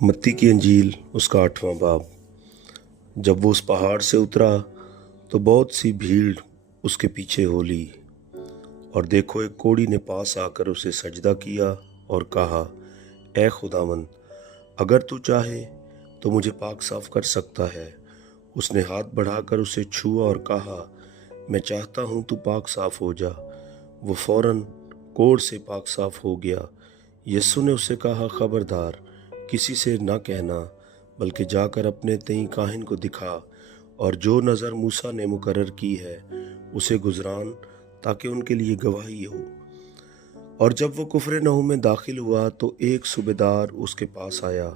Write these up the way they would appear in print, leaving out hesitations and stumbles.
मत्ती की अंजील उसका 8वां बाब। जब वो उस पहाड़ से उतरा तो बहुत सी भीड़ उसके पीछे हो ली। और देखो, एक कोढ़ी ने पास आकर उसे सजदा किया और कहा, ए खुदावंद, अगर तू चाहे तो मुझे पाक साफ कर सकता है। उसने हाथ बढ़ाकर उसे छुआ और कहा, मैं चाहता हूँ तू पाक साफ हो जा। वो फौरन कोढ़ से पाक साफ हो गया। यीशु ने उसे कहा, खबरदार, किसी से न कहना, बल्कि जाकर अपने तई काहिन को दिखा और जो नज़र मूसा ने मुकर्रर की है उसे गुजरान, ताकि उनके लिए गवाही हो। और जब वो कुफरनहूम में दाखिल हुआ तो एक सूबेदार उसके पास आया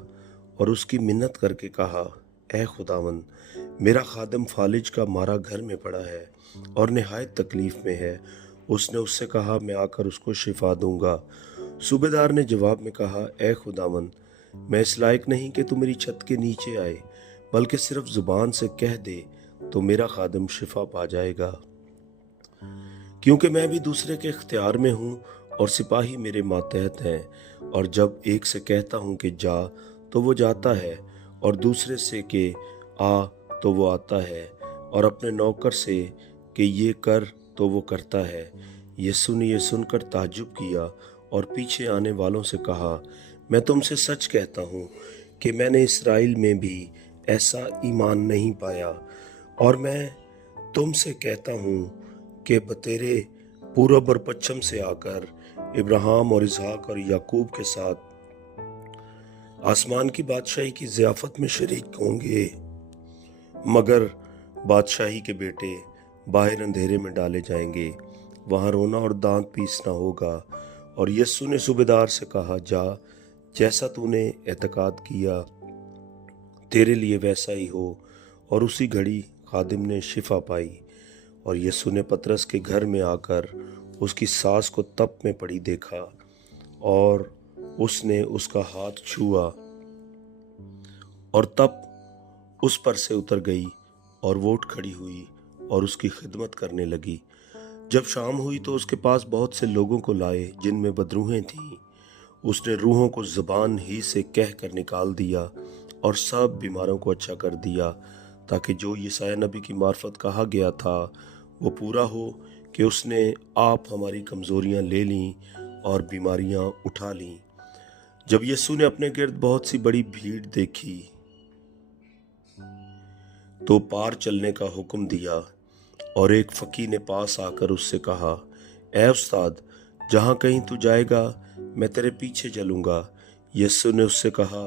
और उसकी मिन्नत करके कहा, ए खुदावंद, मेरा खादम फालिज का मारा घर में पड़ा है और निहायत तकलीफ में है। उसने उससे कहा, मैं आकर उसको शिफा दूंगा। सूबेदार ने जवाब में कहा, ए खुदावंद, मैं इस लायक नहीं कि तू मेरी छत के नीचे आए, बल्कि सिर्फ जुबान से कह दे तो मेरा खादम शिफा पा जाएगा। क्योंकि मैं भी दूसरे के इख्तियार में हूँ और सिपाही मेरे मातहत हैं। और जब एक से कहता हूँ कि जा तो वो जाता है, और दूसरे से कि आ तो वो आता है, और अपने नौकर से कि ये कर तो वो करता है। यीशु ने ये सुनकर ताज्जुब किया और पीछे आने वालों से कहा, मैं तुमसे सच कहता हूँ कि मैंने इसराइल में भी ऐसा ईमान नहीं पाया। और मैं तुमसे कहता हूँ कि बतेरे पूरब और पश्चिम से आकर इब्राहिम और इसहाक और याकूब के साथ आसमान की बादशाही की ज़ियाफत में शरीक होंगे, मगर बादशाही के बेटे बाहर अंधेरे में डाले जाएंगे, वहाँ रोना और दांत पीसना होगा। और यीशु ने सूबेदार से कहा, जा, जैसा तूने एतकाद किया तेरे लिए वैसा ही हो। और उसी घड़ी खादिम ने शिफा पाई। और यीशु ने पतरस के घर में आकर उसकी सास को तप में पड़ी देखा, और उसने उसका हाथ छुआ और तप उस पर से उतर गई, और वो उठ खड़ी हुई और उसकी खिदमत करने लगी। जब शाम हुई तो उसके पास बहुत से लोगों को लाए जिनमें बदरूहें थीं। उसने रूहों को ज़बान ही से कह कर निकाल दिया और सब बीमारों को अच्छा कर दिया, ताकि जो यशायाह नबी की मार्फत कहा गया था वो पूरा हो कि उसने आप हमारी कमज़ोरियां ले लीं और बीमारियां उठा लीं। जब यीशु ने अपने गिर्द बहुत सी बड़ी भीड़ देखी तो पार चलने का हुक्म दिया। और एक फकीर ने पास आकर उससे कहा, ए उस्ताद, जहाँ कहीं तू जाएगा मैं तेरे पीछे चलूँगा। यीशु ने उससे कहा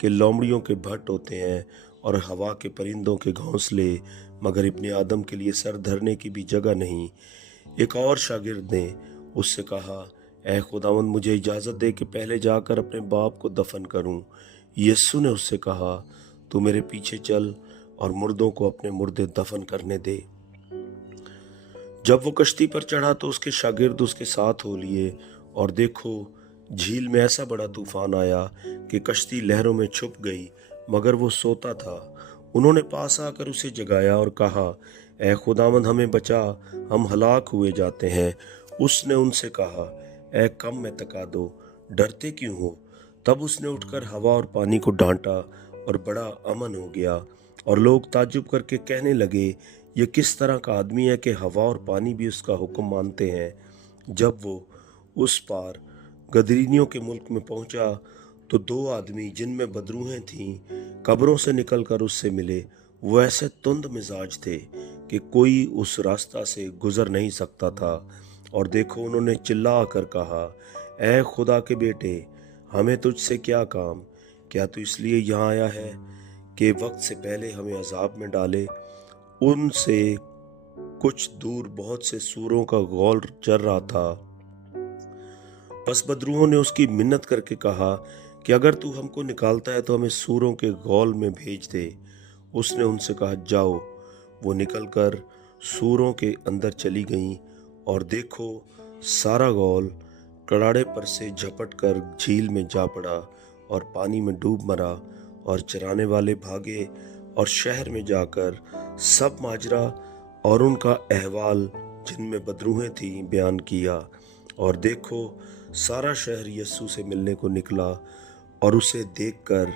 कि लोमड़ियों के भट्ट होते हैं और हवा के परिंदों के घोंसले, मगर इब्ने आदम के लिए सर धरने की भी जगह नहीं। एक और शागिर्द ने उससे कहा, ए खुदावंद, मुझे इजाज़त दे कि पहले जाकर अपने बाप को दफन करूं। यीशु ने उससे कहा, तू मेरे पीछे चल और मुर्दों को अपने मुर्दे दफन करने दे। जब वो कश्ती पर चढ़ा तो उसके शागिर्द उसके साथ हो लिए। और देखो, झील में ऐसा बड़ा तूफान आया कि कश्ती लहरों में छुप गई, मगर वो सोता था। उन्होंने पास आकर उसे जगाया और कहा, ए खुदावंद, हमें बचा, हम हलाक हुए जाते हैं। उसने उनसे कहा, ए कम में तका दो, डरते क्यों हो? तब उसने उठकर हवा और पानी को डांटा और बड़ा अमन हो गया। और लोग ताज्जुब करके कहने लगे, ये किस तरह का आदमी है कि हवा और पानी भी उसका हुक्म मानते हैं। जब वो उस पार गदरीनियों के मुल्क में पहुंचा तो दो आदमी जिनमें बदरूहें थीं कब्रों से निकलकर उससे मिले। वो ऐसे तुंद मिजाज थे कि कोई उस रास्ता से गुजर नहीं सकता था। और देखो, उन्होंने चिल्ला कर कहा, ए खुदा के बेटे, हमें तुझसे क्या काम? क्या तू इसलिए यहाँ आया है कि वक्त से पहले हमें अजाब में डाले? उनसे कुछ दूर बहुत से सूरों का गौल चर रहा था। बस बदरूहों ने उसकी मिन्नत करके कहा कि अगर तू हमको निकालता है तो हमें सूरों के गौल में भेज दे। उसने उनसे कहा, जाओ। वो निकलकर सूरों के अंदर चली गईं। और देखो, सारा गौल कड़ाड़े पर से झपट कर झील में जा पड़ा और पानी में डूब मरा। और चराने वाले भागे और शहर में जाकर सब माजरा और उनका अहवाल जिनमें बदरूहें थीं बयान किया। और देखो, सारा शहर यीशु से मिलने को निकला और उसे देखकर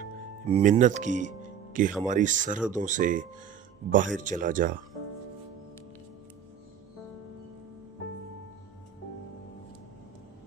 منت کی کہ ہماری سرحدوں سے باہر چلا جا۔